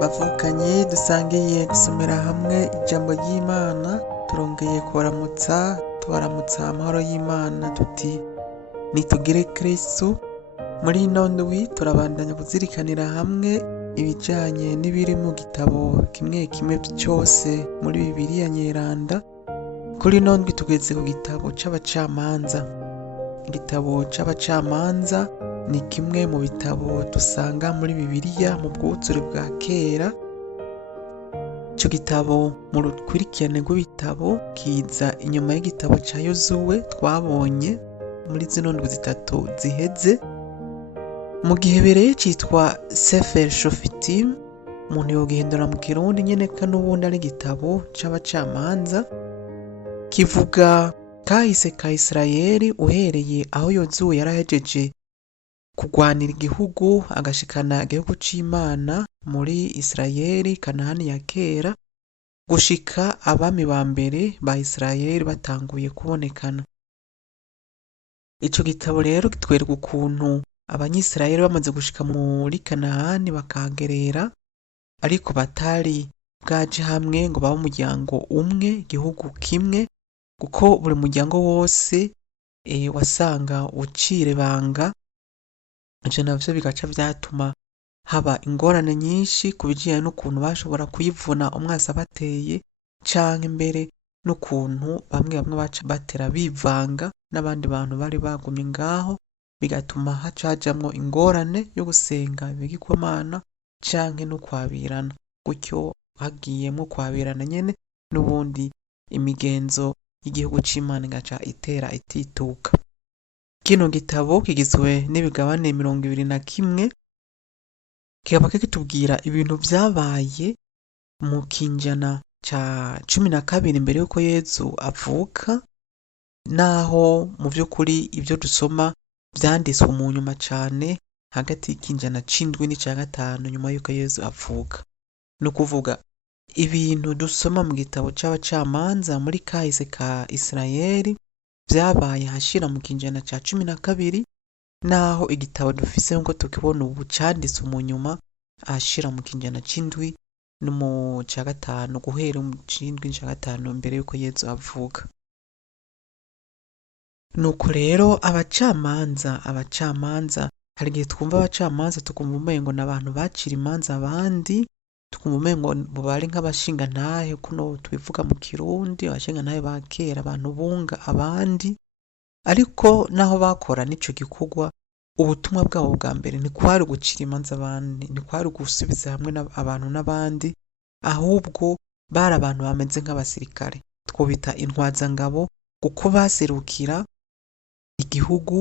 Bavukanye dusangiye gusomera hamwe ijambo ry'Imana, turongeye kubaramutsa tubaramutsa amahoro y'Imana tuti nitugire Kristu. Muri ino ndwi turabandanya kuzirikanira hamwe ibijanye n'ibiri mu gitabo kimwe kimwe cyose muri Bibiliya nyeranda. Kuri ino ndwi tugeze ku gitabo c'abacamanza. Igitabo c'abacamanza ni kimwe mu bitabo dusanga muri Bibiliya mu bwuzure bwa kera. Ico gitabo mu rukurikirane rw'ibitabo kiza inyuma y'igitabo ca Yozuwe twabonye muri zino ndwi zitatu ziheze. Mu gihe bereye citwa Sefer Shofitim, umuntu yogihindura mu kirundi nyene ko n'ubundi ari igitabo c'abacamanza. Kivuga kahise ka Isirayeli uhereye aho Yozuwe yarahejeje kugwanira igihugu agashikana igihugu c'Imana muri Isirayeli, Kanahani ya kera, gushika abami ba mbere ba Isirayeli batanguye kubonekana. Ico gitabo rero kitwereka ukuntu abanyisirayeli bamaze gushika muri Kanahani bakagerera, ariko batari bwaje hamwe ngo babe umuryango umwe, igihugu kimwe, kuko buri muryango wose wasanga ucira ibanga. Ivyo navyo bigaca vyatuma haba ingorane nyinshi ku bijanye n'ukuntu bashobora kuyivuna umwasi abateye, canke mbere n'ukuntu bamwe bamwe baca batera bivanga n'abandi bantu bari bagumye ngaho, bigatuma haca hajamwo ingorane yo gusenga ibigirwamana canke no kwabirana. Gutyo hagiyemwo kwabirana nyene, n'ubundi imigenzo y'igihugu c'Imana igaca itera itituka. Kino gitabo kigizwe n'ibigabane 21, kikaba kitubwira ibintu vyabaye mu kinjana ca 12 imbere yuko Yezu avuka, naho mu vy'ukuri ivyo dusoma vyanditswe mu nyuma cane hagati y'ikinjana c'indwi n'ica gatanu nyuma yuko Yezu avuka. Ni ukuvuga ibintu dusoma mu gitabo c'abacamanza muri kahise ka Isirayeli vyabaye hashira mu kinjana ca 12, naho igitabo dufise nkuko tukibona ubu canditswe mu nyuma ahashira mu kinjana c'indwi no mu ca gatanu, guhera mu c'indwi n'ica gatanu mbere yuko Yezu avuka. Nuko rero abacamanza hari igihe twumva abacamanza tukumva umengo n'abantu bacira imanza abandi, tukumva umengo bari nk'abashingantahe kuno tubivuga mu Kirundi, abashingantahe ba kera, abantu bunga abandi. Ariko naho bakora n'ico gikorwa, ubutumwa bwabo bwa mbere ntikwari gucira imanza abandi, ntikwari gusubiza hamwe abantu n'abandi, ahubwo bari abantu bameze nk'abasirikare, twobita intwazangabo, kuko baserukira igihugu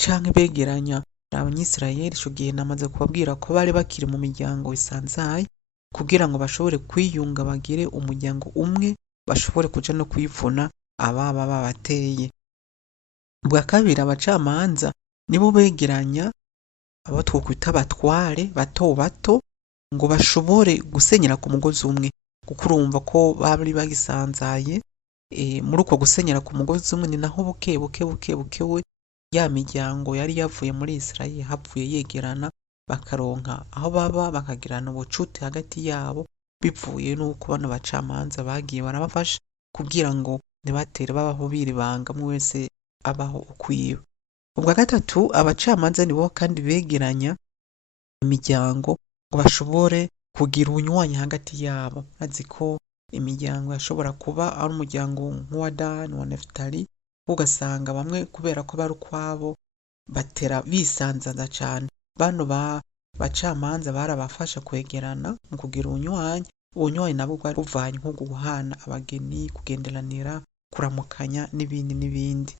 canke begeranya abanyisirayeli. Ico gihe namaze kubabwira ko bari bakiri mu miryango isanzaye, kugira ngo bashobore kwiyunga bagire umuryango umwe, bashobore kuja no kwivuna ababa babateye. Bwa kabiri, abacamanza nibo begeranya abo twokwita abatware bato bato ngo bashobore gusenyera ku mugozi umwe, kuko urumva ko bari bagisanzaye. Muri uko gusenyera ku mugozi umwe ni naho buke we ya miryango yari yavuye muri Isirayeli havuye yegerana, bakaronka aho baba, bakagirana ubucuti hagati yabo, bivuye n'uko bano bacamanza bagiye barabafasha kugira ngo ntibatere babaho biribanga, umwe wese abaho ukwiwe. Ubwa gatatu, abacamanza nibo kandi begeranya imiryango ngo bashobore kugira ubunywanyi hagati yabo. Azi ko imiryango yashobora kuba ari umuryango nk'uwa Dani, wa Nefutali, ugasanga bamwe kubera ko bari ukwabo batera bisanzaza cane. Bano bacamanza barabafasha kwegerana mu kugira ubunywanyi nabwo bwari buvanye nko guhana abageni, kugenderanira, kuramukanya n'ibindi.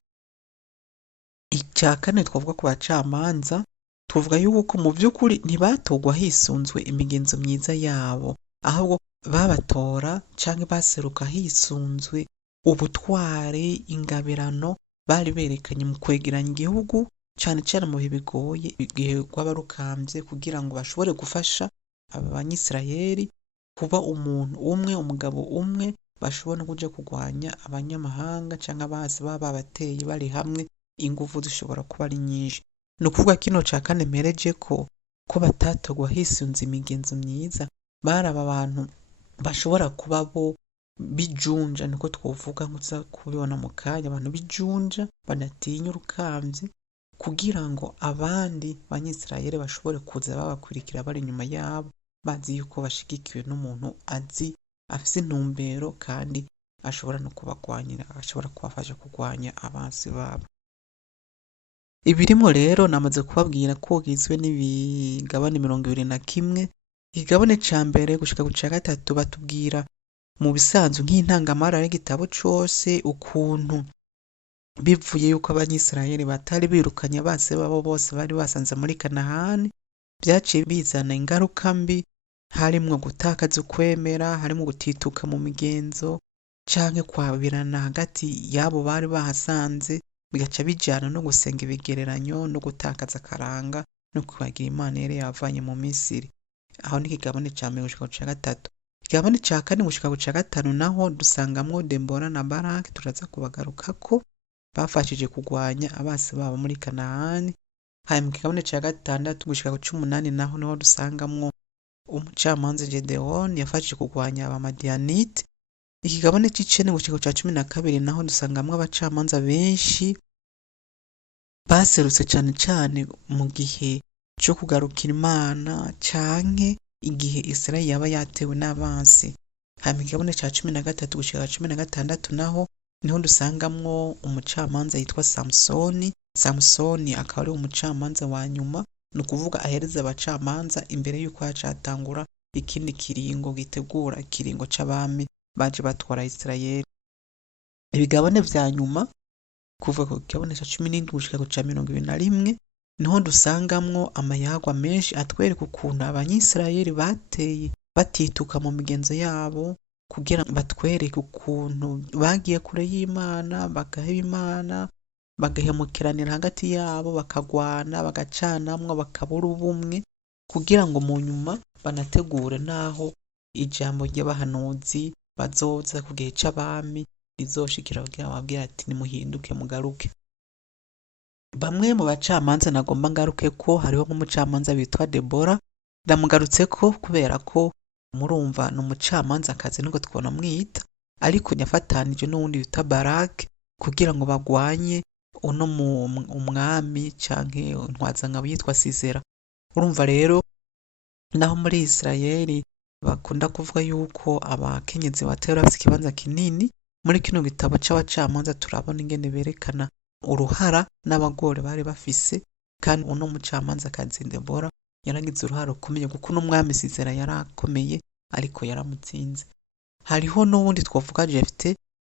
Ica kane twavuga ku bacamanza, tuvuga yuko mu vy'ukuri ntibatogwa hisunzwe imigenzo myiza yabo, ahubwo babatora canke baseruka hisunzwe ubutware, ingabirano bari berekanye mu kwegeranya igihugu, cane cane mu bihe bigoye, igihe rwaba rukambye, kugira ngo bashobore gufasha aba banyisirayeli kuba umuntu umwe, umugabo umwe bashobora no kuja kurwanya abanyamahanga canke abansi baba babateye bari hamwe, inguvu zishobora kuba ari nyinshi. Ni ukuvuga kino ca kane mperejeko ko batatorwa hisunze imigenzo myiza, baraba abantu bashobora kuba bo bijunja, niko twovuga nkuza kubibona mu kanya, abantu bijunja badatinya urukamvyi, kugira ngo abandi banyisirayeli bashobore kuza babakurikira bari inyuma yabo, bazi yuko bashigikiwe n'umuntu azi afise intumbero kandi ashobora no kubagwanyira, ashobora kubafasha kurwanya abansi babo. Ibirimo rero namaze kubabwira ko gizwe n'ibigabane 21. Igigabane ca mbere gushika ku ca gatatu batubwira mu bisanzwe nk'intangamara y'igitabo cose ukuntu bivuye yuko abanyisirayeli batari birukanye abansi babo bose bari basanze muri Kanahani, vyaciye bizana ingaruka mbi, harimwo gutakaza ukwemera, harimwo gutituka mu migenzo canke kwabirana hagati y'abo bari bahasanze, bigaca bijana no gusenga ibigereranyo no gutakaza akaranga no kwibagira Imana yari yavanye mu Misiri. Aho ni ikigabane ca mbere gushika ku ca gatatu. Ikigabane ca kane gushika ku ca gatanu naho dusangamwo Debora na Baraki, turaza kubagarukako, bafashije kurwanya abansi babo muri Kanahani. Hanyuma mu kigabane ca gatandatu gushika ku c'umunani naho niho dusangamwo umucamanza Gedewoni yafashije kurwanya abamadiyanite. Ikigabane c'icenda gushika ku ca 12 naho dusangamwo abacamanza benshi baserutse cane cane mu gihe co kugarukira Imana canke igihe Israeli yaba yatewe n'abansi. Hanyuma ikigabane ca 13 gushika 16 naho niho dusangamwo umucamanza yitwa Samusoni. Samusoni akaba ari umucamanza wa nyuma, ni ukuvuga ahereza abacamanza imbere yuko hacatangura ikindi kiringo gitegura ikiringo c'abami baje batwara Israeli. Ibigabane vya nyuma kuva ku kigabane ca 17 gushika ku ca 21 niho dusangamwo amayagwa menshi atwereka ukuntu abanyisirayeli bateye batituka mu migenzo yabo, kugira batwereke ukuntu bagiye kure y'Imana, bagaheba Imana, bagahemukiranira hagati yabo, bakagwana, bagacanamwo, bakabura ubumwe, kugira ngo mu nyuma banategure naho ijambo ry'abahanuzi bazoza ku gihe c'abami rizoshikira kugira bababwira ati nimuhinduke mugaruke. Bamwe mu bacamanza nagomba ngaruke ko hariho nk'umucamanza bitwa Debora, ndamugarutseko kubera ko murumva ni umucamanza akazi niko twona mwita, ariko yafatanije n'uwundi bita Baraki kugira ngo bagwanye uno umwami canke intwazangabo yitwa Sisera. Urumva rero naho muri Israeli bakunda kuvuga yuko abakenyezi batera bafite ikibanza kinini, muri kino gitabo c'abacamanza turabona ingene berekana uruhara n'abagore bari bafise, kandi uno mucamanza akazi Debora yaragize uruhara rukomeye kuko n'umwami Sisera yarakomeye ariko yaramutsinze. Hariho n'ubundi twavuga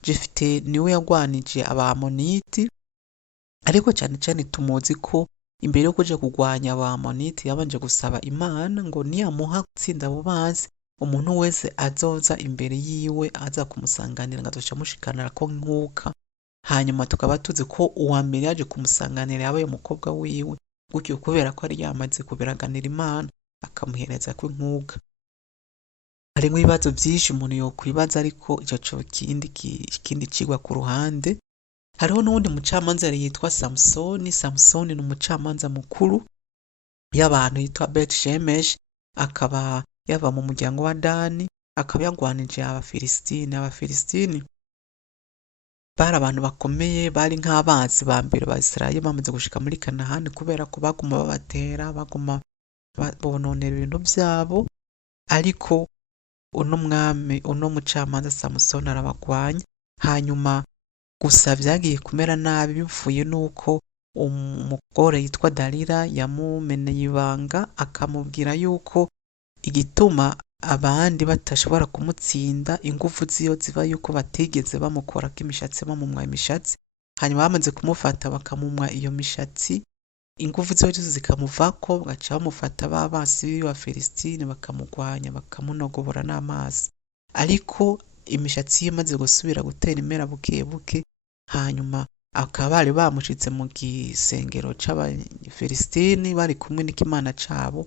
Jefite niwe yagwanije abamoniti, ariko cyane cyane tumuzi ko imbere yo kuja kurwanya abamoniti yabanje gusaba Imana ngo niyamuha gutsinda abo bansi, umuntu wese azoza imbere yiwe aza kumusanganira ngo azoca mushikanira ko nkuka. Hanyuma tukaba tuzi ko uwa mbere yaje kumusanganira yabaye umukobwa wiwe, gutyo kubera ko ari yamaze kubiraganira Imana akamuhereza ko nkuka. Hari ibibazo byinshi umuntu yokwibaza, ariko ico co kindi cigwa ku ruhande. Hariho n'uwundi mucamanza yitwa Samusoni. Samusoni ni umucamanza mukuru y'abantu yitwa Bet-Shemesh, akaba yava mu muryango wa Dani, akaba yagwanije Abafilistini. Abafilistini bari abantu bakomeye, bari nk'abanzi ba mbere ba Israeli bamaze gushika muri Kanahani, kubera ko baguma babatera, baguma bononera ibintu vyabo, ariko uno mucamanza Samusoni arabagwanya. Hanyuma gusa vyagiye kumera nabi bivuye nuko umugore yitwa Dalila yamumeneye ibanga, akamubwira yuko igituma abandi batashobora kumutsinda ingufu ziyo ziba yuko batigeze bamukorako imishatsi, bamumwa imishatsi. Hanyuma bamaze kumufata bakamumwa iyo mishatsi, ingufu ziyo zose zikamuvako, bagaca bamufata babasi b'Abafilistini bakamugwanya, bakamunogobora n'amazi. Ariko imishatsi ye imaze gusubira gutera imera buke buke, hanyuma akaba bari bamushitse mu gisengero c'Abafilistini bari kumwe n'ikimana cabo,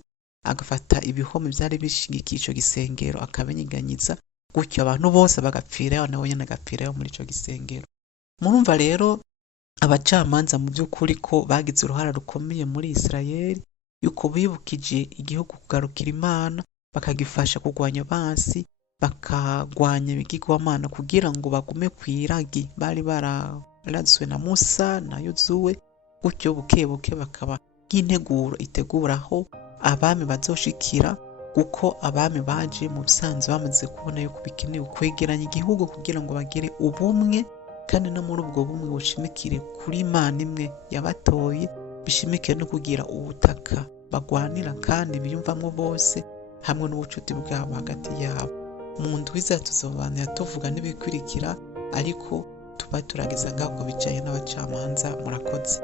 agafata ibihome byari bishigikiye ico gisengero akabinyiganyiza, gutyo abantu bose bagapfirayo, nawe nyene agapfirayo muri ico gisengero. Murumva rero abacamanza mu by'ukuri ko bagize uruhara rukomeye muri Isirayeli, yuko bibukije igihugu kugarukira Imana, bakagifasha kurwanya abansi, bakagwanya ibigirwamana kugira ngo bagume kw'iragi bari bararazwe na Musa na Yozuwe, gutyo buke bakaba nk'integuro iteguraho abami bazoshikira, kuko abami baje mu bisanzwe bamaze kubona yuko bikenewe kwegeranya igihugu kugira ngo bagire ubumwe, kandi no muri ubwo bumwe bushimikire kuri Imana imwe yabatoye, bishimikire no kugira ubutaka bagwanira kandi biyumvamwo bose, hamwe n'ubucuti bwabo hagati yabo. Mu ndwi iza tuzobanira tuvuga n'ibikurikira, ariko tuba turageza ngaho ku bijanye n'abacamanza. Murakoze.